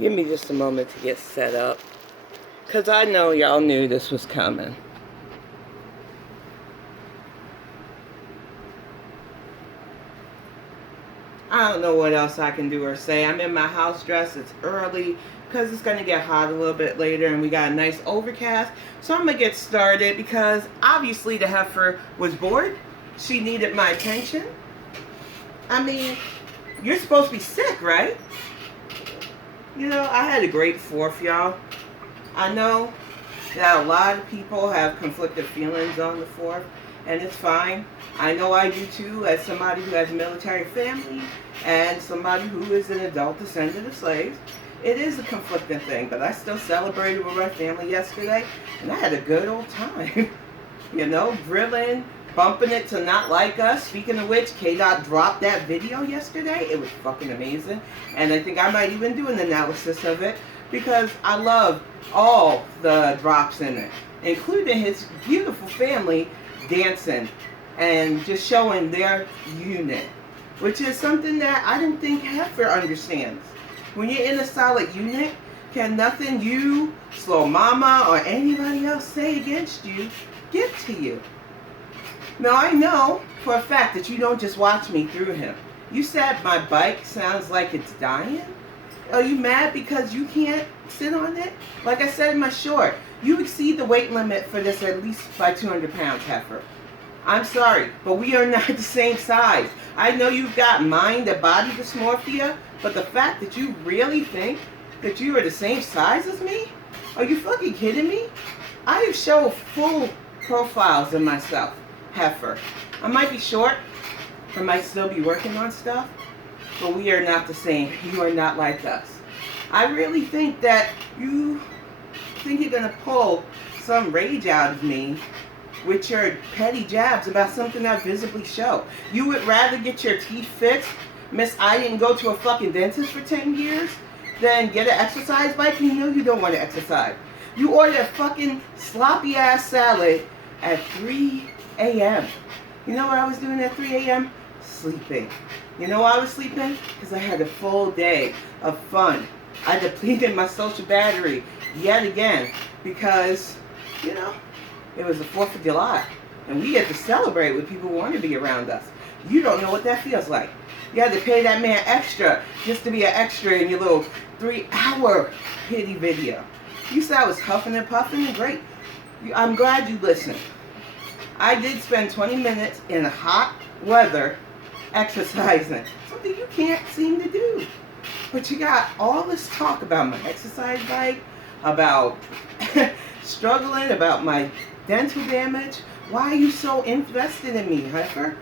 Give me just a moment to get set up, because I know y'all knew this was coming. I don't know what else I can do or say. I'm in my house dress. It's early because it's going to get hot a little bit later, and we got a nice overcast. So I'm going to get started because obviously the heifer was bored. She needed my attention. I mean, you're supposed to be sick, right? You know, I had a great 4th, y'all. I know that a lot of people have conflicted feelings on the 4th, and it's fine. I know I do too, as somebody who has a military family and somebody who is an adult descendant of slaves. It is a conflicting thing, but I still celebrated with my family yesterday, and I had a good old time. You know, grilling, bumping it to Not Like Us. Speaking of which, KDOT dropped that video yesterday. It was fucking amazing. And I think I might even do an analysis of it because I love all the drops in it, including his beautiful family dancing and just showing their unit, which is something that I don't think Heffa understands. When you're in a solid unit, can nothing you, Slow Mama, or anybody else say against you get to you. Now, I know for a fact that you don't just watch me through him. You said my bike sounds like it's dying? Are you mad because you can't sit on it? Like I said in my short, you exceed the weight limit for this at least by 200 pounds, heifer. I'm sorry, but we are not the same size. I know you've got mind and body dysmorphia, but the fact that you really think that you are the same size as me? Are you fucking kidding me? I have shown full profiles of myself, heifer. I might be short, I might still be working on stuff, but we are not the same. You are not like us. I really think that you think you're gonna pull some rage out of me with your petty jabs about something I visibly show. You would rather get your teeth fixed, miss I didn't go to a fucking dentist for 10 years, than get an exercise bike and you know you don't want to exercise. You ordered a fucking sloppy ass salad at 3 a.m. You know what I was doing at 3 a.m.? Sleeping. You know why I was sleeping? Because I had a full day of fun. I depleted my social battery yet again because, you know, it was the 4th of July and we had to celebrate with people who want to be around us. You don't know what that feels like. You had to pay that man extra just to be an extra in your little 3-hour pity video. You said I was huffing and puffing, and great. I'm glad you listened. I did spend 20 minutes in hot weather exercising, something you can't seem to do. But you got all this talk about my exercise bike, about struggling, about my dental damage. Why are you so invested in me, heifer?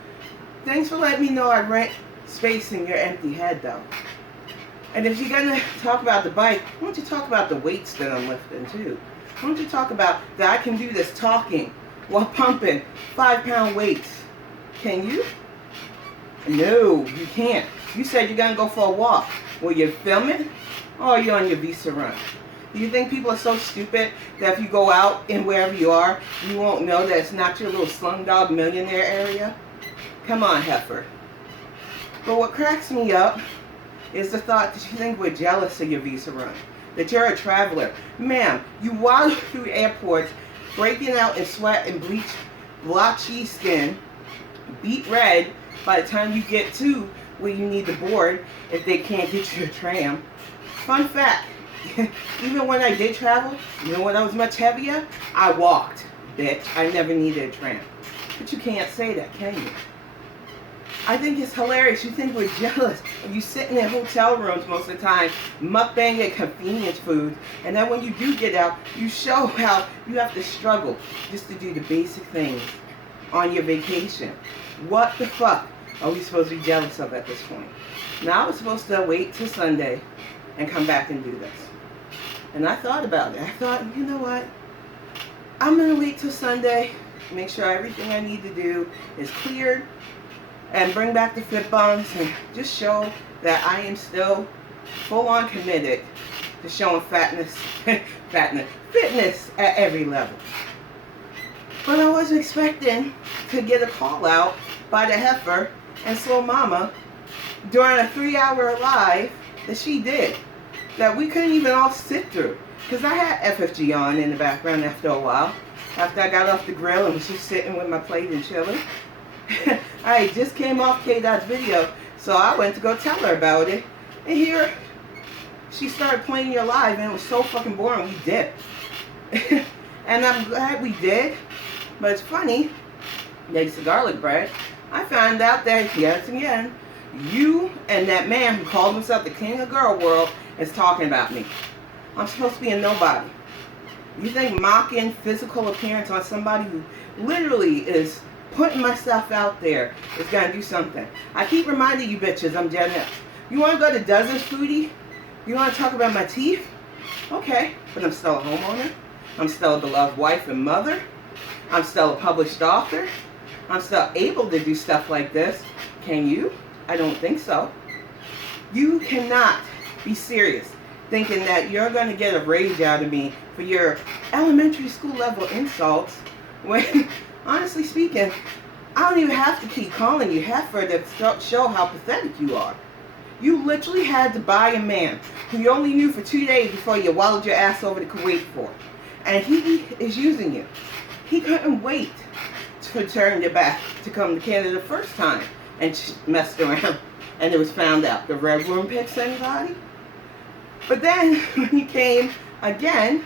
Thanks for letting me know I rent space in your empty head, though. And if you're going to talk about the bike, why don't you talk about the weights that I'm lifting, too? Why don't you talk about that I can do this talking while pumping 5-pound weights? Can you? No, you can't. You said you're going to go for a walk. Will you film it? Or are you on your visa run? Do you think people are so stupid that if you go out and wherever you are, you won't know that it's not your little slumdog millionaire area? Come on, heifer. But what cracks me up is the thought that you think we're jealous of your visa run, that you're a traveler. Ma'am, you waddle through airports, breaking out in sweat and bleached, blotchy skin, beat red by the time you get to where you need to board if they can't get you a tram. Fun fact, even when I did travel, even when I was much heavier, I walked, bitch. I never needed a tram. But you can't say that, can you? I think it's hilarious. You think we're jealous of you sitting in hotel rooms most of the time, mukbanging convenience food, and then when you do get out, you show how you have to struggle just to do the basic things on your vacation. What the fuck are we supposed to be jealous of at this point? Now I was supposed to wait till Sunday and come back and do this. And I thought about it. I thought, you know what? I'm going to wait till Sunday, make sure everything I need to do is cleared, and bring back the Fitbangs and just show that I am still full-on committed to showing fitness at every level. But I wasn't expecting to get a call out by the heifer and Slow Mama during a 3-hour live that she did. that we couldn't even all sit through. Because I had FFG on in the background after a while. After I got off the grill and was just sitting with my plate and chilling. I just came off KDOT's video, so I went to go tell her about it. And here, she started playing your live, and it was so fucking boring, we dipped. And I'm glad we did. But it's funny, thanks to garlic bread, I found out that, yes again, you and that man who called himself the king of girl world is talking about me. I'm supposed to be a nobody. You think mocking physical appearance on somebody who literally is putting myself out there is going to do something? I keep reminding you bitches, I'm Gen X. You want to go to Dozens Foodie? You want to talk about my teeth? Okay, but I'm still a homeowner. I'm still a beloved wife and mother. I'm still a published author. I'm still able to do stuff like this. Can you? I don't think so. You cannot be serious thinking that you're going to get a rage out of me for your elementary school level insults when, honestly speaking, I don't even have to keep calling you Heffa to show how pathetic you are. You literally had to buy a man who you only knew for 2 days before you wallowed your ass over to Kuwait for. And he is using you. He couldn't wait to turn your back to come to Canada the first time and messed around. And it was found out. The Red Room picks anybody? But then, when he came again,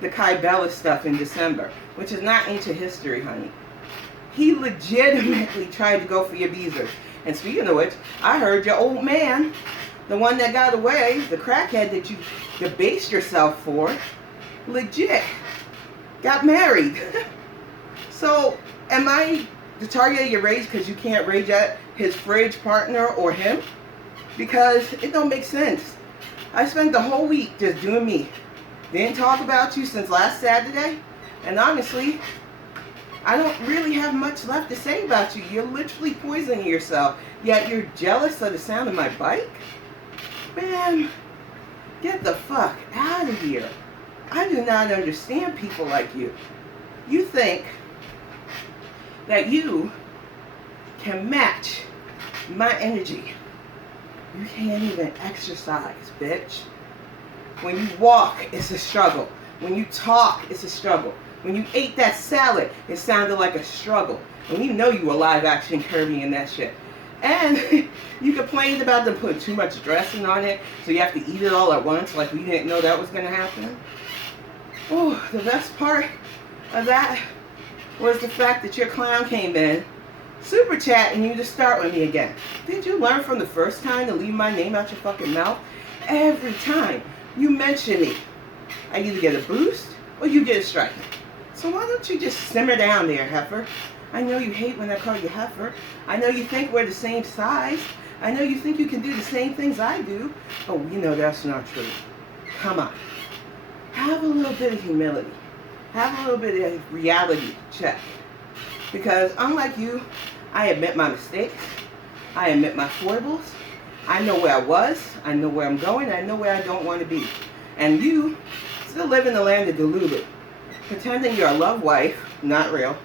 the Kai Bella stuff in December, which is not ancient history, honey. He legitimately tried to go for your visas. And speaking of which, I heard your old man, the one that got away, the crackhead that you debased yourself for, legit got married. So, am I the target of your rage because you can't rage at his fridge partner or him? Because it don't make sense. I spent the whole week just doing me. Didn't talk about you since last Saturday. And honestly, I don't really have much left to say about you. You're literally poisoning yourself. Yet you're jealous of the sound of my bike? Man, get the fuck out of here. I do not understand people like you. You think that you can match my energy. You can't even exercise, bitch. When you walk, it's a struggle. When you talk, it's a struggle. When you ate that salad, it sounded like a struggle. And we know you were live action Kirby and that shit. And you complained about them putting too much dressing on it, so you have to eat it all at once, like we didn't know that was going to happen. Oh, the best part of that was the fact that your clown came in, super chatting you to start with me again. Did you learn from the first time to leave my name out your fucking mouth? Every time you mention me, I either get a boost or you get a strike. So why don't you just simmer down there, heifer? I know you hate when I call you heifer. I know you think we're the same size. I know you think you can do the same things I do. Oh, you know that's not true. Come on. Have a little bit of humility. Have a little bit of reality check. Because unlike you, I admit my mistakes. I admit my foibles. I know where I was. I know where I'm going. I know where I don't want to be. And you still live in the land of Delulu. Pretending you're a love wife, not real.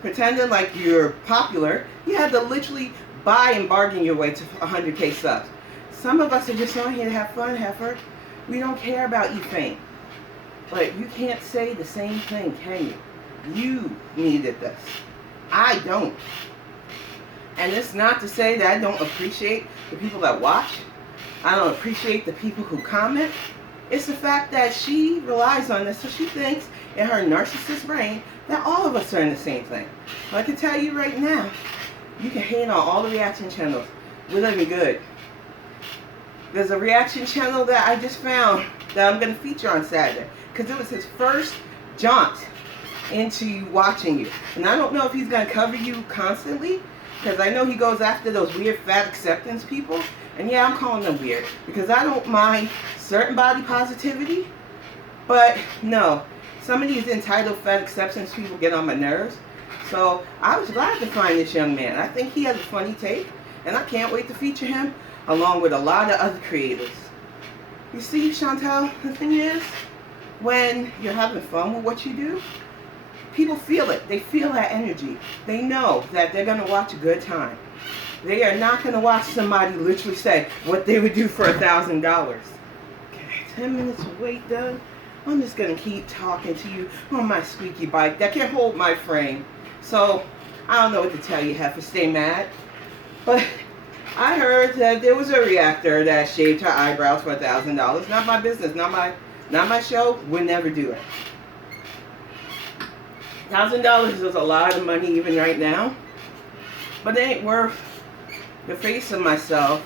Pretending like you're popular. You had to literally buy and bargain your way to 100K subs. Some of us are just on here to have fun, heifer. We don't care about your fame. But you can't say the same thing, can you? You needed this. I don't. And it's not to say that I don't appreciate the people that watch. I don't appreciate the people who comment. It's the fact that she relies on this, so she thinks in her narcissist brain that all of us are in the same thing. But I can tell you right now, you can hate on all the reaction channels. We're living good. There's a reaction channel that I just found that I'm going to feature on Saturday, because it was his first jaunt into watching you. And I don't know if he's going to cover you constantly, because I know he goes after those weird fat acceptance people. And yeah, I'm calling them weird, because I don't mind certain body positivity. But no, some of these entitled fat acceptance people get on my nerves. So I was glad to find this young man. I think he has a funny take, and I can't wait to feature him along with a lot of other creators. You see, Chantel, the thing is, when you're having fun with what you do, people feel it. They feel that energy. They know that they're going to watch a good time. They are not going to watch somebody literally say what they would do for $1,000. Okay. 10 minutes of weight done, I'm just going to keep talking to you on my squeaky bike that can hold my frame. So, I don't know what to tell you, Heffa. Stay mad. But I heard that there was a reactor that shaved her eyebrows for $1,000. Not my business. Not my show. Would never do it. $1,000 is a lot of money even right now. But it ain't worth the face of myself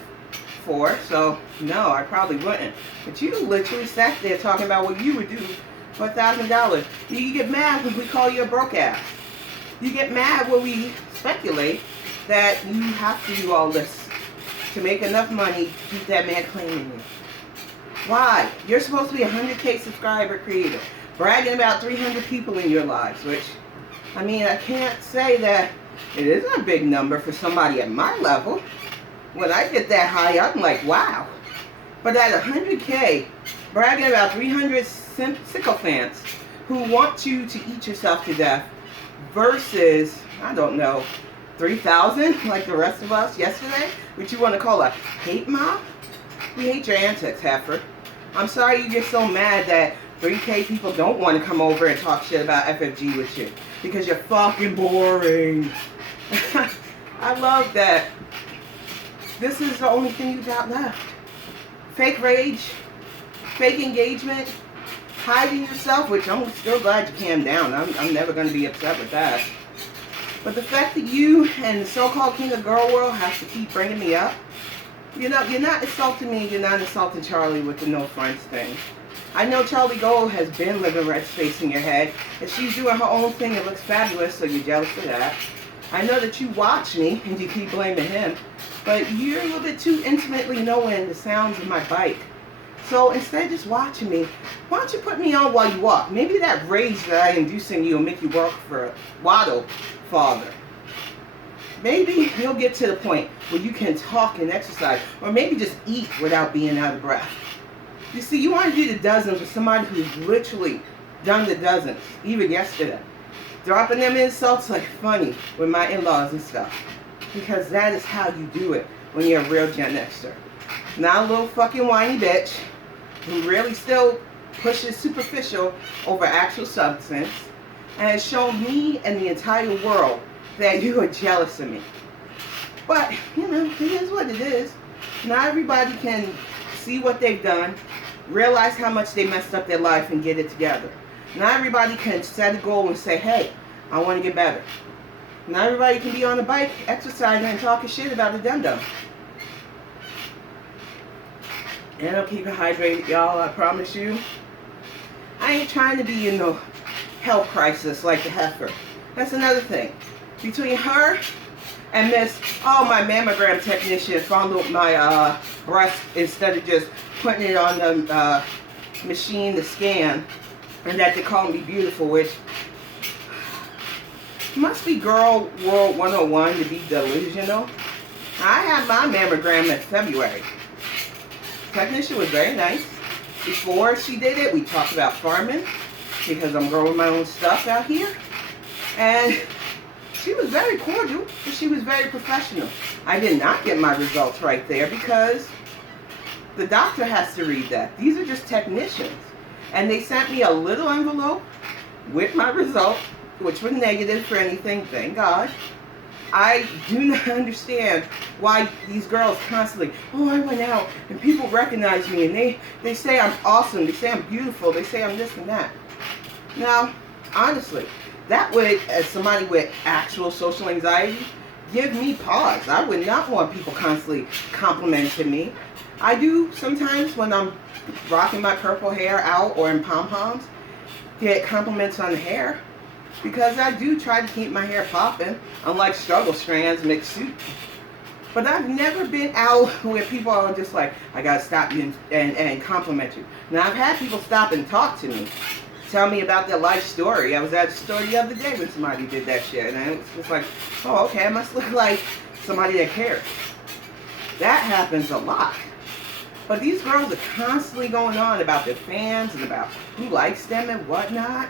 for. So, no, I probably wouldn't. But you literally sat there talking about what you would do for $1,000. You get mad when we call you a broke ass. You get mad when we speculate that you have to do all this to make enough money to keep that man claiming you. Why? You're supposed to be a 100K subscriber creator, bragging about 300 people in your lives, which, I mean, I can't say that it isn't a big number for somebody at my level. When I get that high, I'm like, wow. But at 100K, bragging about 300 sycophants who want you to eat yourself to death versus, I don't know, 3,000 like the rest of us yesterday, which you want to call a hate mob? We hate your antics, Heifer. I'm sorry you get so mad that 3K people don't want to come over and talk shit about FFG with you because you're fucking boring. I love that this is the only thing you got left. Fake rage, fake engagement, hiding yourself, which I'm still glad you calmed down. I'm never going to be upset with that. But the fact that you and the so-called king of girl world have to keep bringing me up, you know, you're not insulting me, you're not insulting Charlie with the no fronts thing. I know Charlie Gold has been living red space in your head, and she's doing her own thing. It looks fabulous, so you're jealous of that. I know that you watch me, and you keep blaming him, but you're a little bit too intimately knowing the sounds of my bike. So instead of just watching me, why don't you put me on while you walk? Maybe that rage that I induce in you will make you work for a Waddle father. Maybe you'll get to the point where you can talk and exercise, or maybe just eat without being out of breath. You see, you want to do the dozens with somebody who's literally done the dozens, even yesterday. Dropping them insults like funny with my in-laws and stuff. Because that is how you do it when you're a real Gen Xer. Not a little fucking whiny bitch who really still pushes superficial over actual substance and has shown me and the entire world that you are jealous of me. But, you know, it is what it is. Not everybody can see what they've done, realize how much they messed up their life and get it together. Not everybody can set a goal and say, hey, I want to get better. Not everybody can be on the bike, exercising and talking shit about a dum-dum. And I'll keep it hydrated, y'all, I promise you. I ain't trying to be in no health crisis like the heifer. That's another thing. Between her and Miss, oh, my mammogram technician fondled my breast instead of just putting it on the machine to scan, and that they call me beautiful, which must be girl world 101 to be delusional. I had my mammogram in February. Technician was very nice. Before she did it, we talked about farming because I'm growing my own stuff out here, and she was very cordial, but she was very professional. I did not get my results right there because the doctor has to read that. These are just technicians. And they sent me a little envelope with my result, which was negative for anything, thank God. I do not understand why these girls constantly, oh, I went out and people recognize me and they say I'm awesome, they say I'm beautiful, they say I'm this and that. Now, honestly, that would, as somebody with actual social anxiety, give me pause. I would not want people constantly complimenting me. I do sometimes when I'm rocking my purple hair out or in pom-poms, get compliments on the hair. Because I do try to keep my hair popping, unlike struggle strands mixed suit. But I've never been out where people are just like, I gotta stop you and compliment you. Now I've had people stop and talk to me, tell me about their life story. I was at a store the other day when somebody did that shit, and it's just like, oh, okay, I must look like somebody that cares. That happens a lot. But these girls are constantly going on about their fans and about who likes them and whatnot.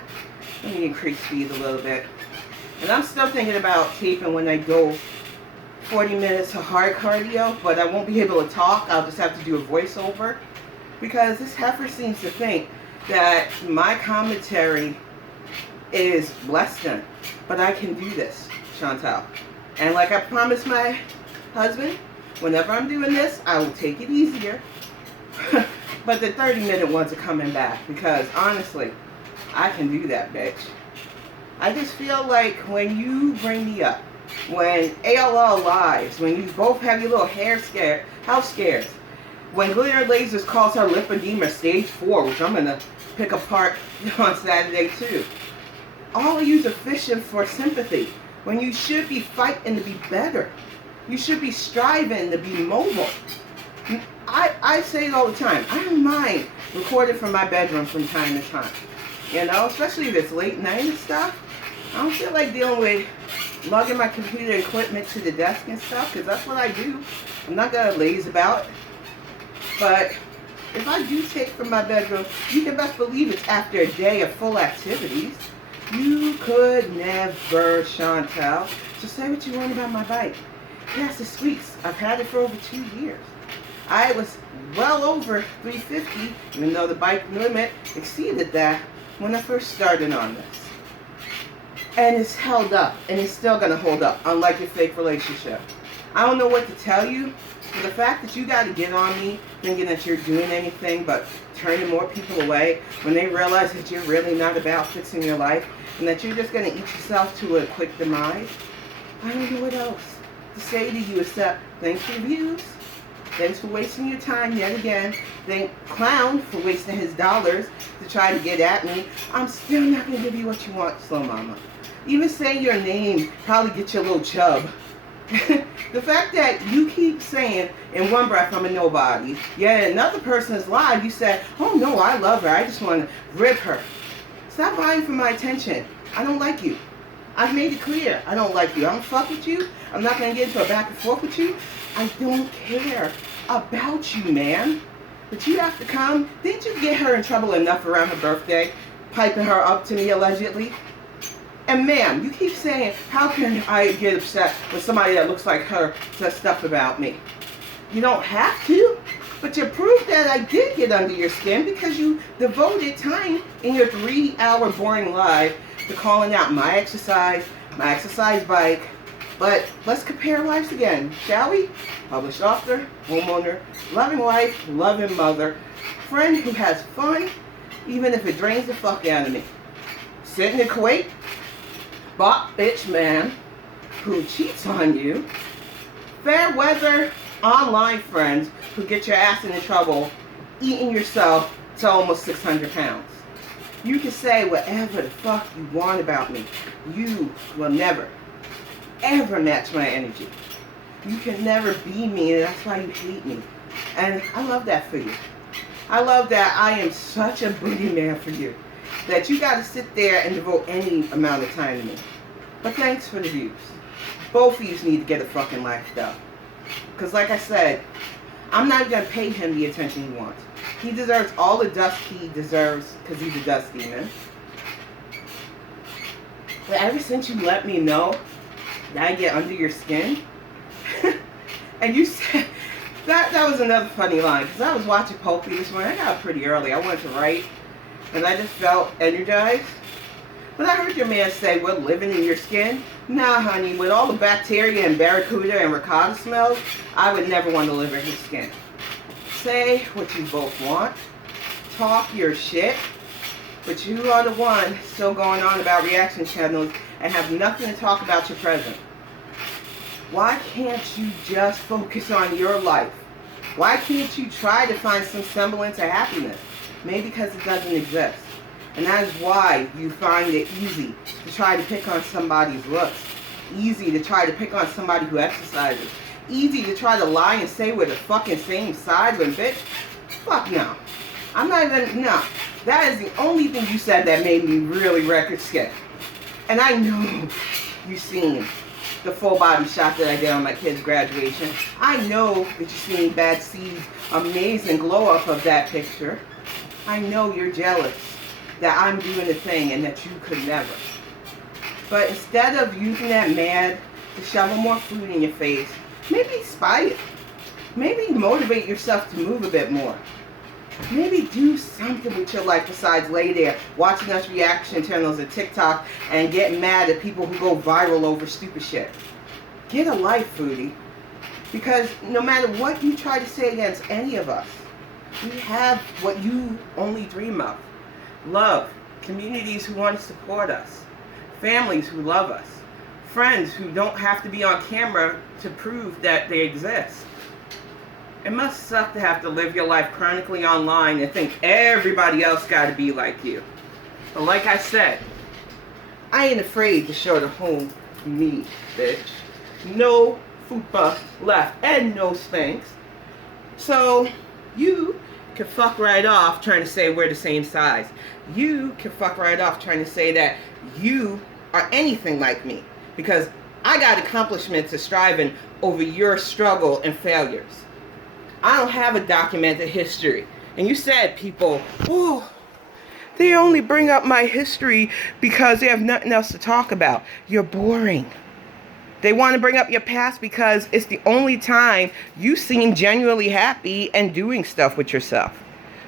Let me increase speed a little bit. And I'm still thinking about taping when I go 40 minutes of hard cardio, but I won't be able to talk. I'll just have to do a voiceover. because this heifer seems to think that my commentary is less than. But I can do this, Chantal. And like I promised my husband, whenever I'm doing this, I will take it easier. But the 30-minute ones are coming back because honestly, I can do that, bitch. I just feel like when you bring me up, when ALL lies, when you both have your little house scares, when Glitter Lasers calls her lymphedema stage 4, which I'm going to pick apart on Saturday too. All of you are fishing for sympathy when you should be fighting to be better. You should be striving to be mobile. I say it all the time. I don't mind recording from my bedroom from time to time. You know, especially if it's late night and stuff. I don't feel like dealing with lugging my computer equipment to the desk and stuff, because that's what I do. I'm not going to laze about it. But if I do take from my bedroom, you can best believe it's after a day of full activities. You could never, Chantal. So say what you want about my bike. Yes, it squeaks. I've had it for over 2 years. I was well over 350, even though the bike limit exceeded that when I first started on this. And it's held up, and it's still going to hold up, unlike your fake relationship. I don't know what to tell you, but the fact that you got to get on me thinking that you're doing anything but turning more people away when they realize that you're really not about fixing your life and that you're just going to eat yourself to a quick demise, I don't know what else to say to you except thanks for views. Thanks for wasting your time yet again. Thank Clown for wasting his dollars to try to get at me. I'm still not going to give you what you want, Slow Mama. Even saying your name probably get you a little chub. The fact that you keep saying in one breath I'm a nobody, yet in another person's life you said, oh no, I love her, I just want to rip her. Stop vying for my attention. I don't like you. I've made it clear I don't like you. I don't fuck with you. I'm not going to get into a back and forth with you. I don't care about you, man. But you have to come. Didn't you get her in trouble enough around her birthday, piping her up to me allegedly? And ma'am, you keep saying, how can I get upset when somebody that looks like her says stuff about me? You don't have to, but you proved that I did get under your skin because you devoted time in your 3-hour boring live to calling out my exercise bike. But let's compare lives again, shall we? Published author, homeowner, loving wife, loving mother, friend who has fun, even if it drains the fuck out of me. Sitting in Kuwait, bought bitch man who cheats on you, fair weather online friends who get your ass into trouble, eating yourself to almost 600 pounds. You can say whatever the fuck you want about me. You will never, ever match my energy. You can never be me, and that's why you hate me. And I love that for you. I love that I am such a booty man for you, that you got to sit there and devote any amount of time to me. But thanks for the views. Both of you need to get a fucking life though. Because like I said, I'm not going to pay him the attention he wants. He deserves all the dust he deserves because he's a dust demon. But ever since you let me know that I get under your skin, and you said, that was another funny line, because I was watching Pulpy this morning. I got up pretty early. I went to write, and I just felt energized. But I heard your man say, we're living in your skin. Nah, honey, with all the bacteria and barracuda and ricotta smells, I would never want to live in his skin. Say what you both want. Talk your shit. But you are the one still going on about reaction channels and have nothing to talk about your present. Why can't you just focus on your life? Why can't you try to find some semblance of happiness? Maybe because it doesn't exist. And that is why you find it easy to try to pick on somebody's looks. Easy to try to pick on somebody who exercises. Easy to try to lie and say we're the fucking same size when bitch. Fuck no. I'm not even, no. That is the only thing you said that made me really record skip. And I know you've seen the full body shot that I did on my kid's graduation. I know that you've seen Bad Seed's amazing glow up of that picture. I know you're jealous that I'm doing the thing and that you could never. But instead of using that mad to shovel more food in your face, maybe spy it. Maybe motivate yourself to move a bit more. Maybe do something with your life besides lay there watching us reaction channels and TikTok and get mad at people who go viral over stupid shit. Get a life, foodie. Because no matter what you try to say against any of us, we have what you only dream of. Love, communities who want to support us, families who love us, friends who don't have to be on camera to prove that they exist. It must suck to have to live your life chronically online and think everybody else got to be like you. But like I said, I ain't afraid to show the whole me, bitch. No fupa left and no Spanx. So you can fuck right off trying to say we're the same size. You can fuck right off trying to say that you are anything like me. Because I got accomplishments to striving over your struggle and failures. I don't have a documented history. And you said people, oh, they only bring up my history because they have nothing else to talk about. You're boring. They want to bring up your past because it's the only time you seem genuinely happy and doing stuff with yourself.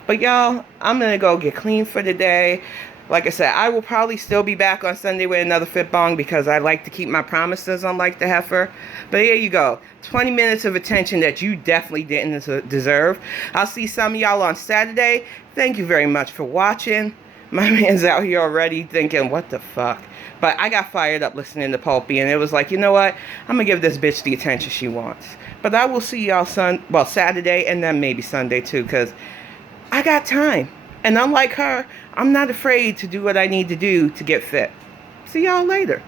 But y'all, I'm going to go get clean for the day. Like I said, I will probably still be back on Sunday with another Fitbang because I like to keep my promises, unlike the heifer. But here you go. 20 minutes of attention that you definitely didn't deserve. I'll see some of y'all on Saturday. Thank you very much for watching. My man's out here already thinking, what the fuck? But I got fired up listening to Pulpy, and it was like, you know what? I'm going to give this bitch the attention she wants. But I will see y'all Saturday and then maybe Sunday too, because I got time. And unlike her, I'm not afraid to do what I need to do to get fit. See y'all later.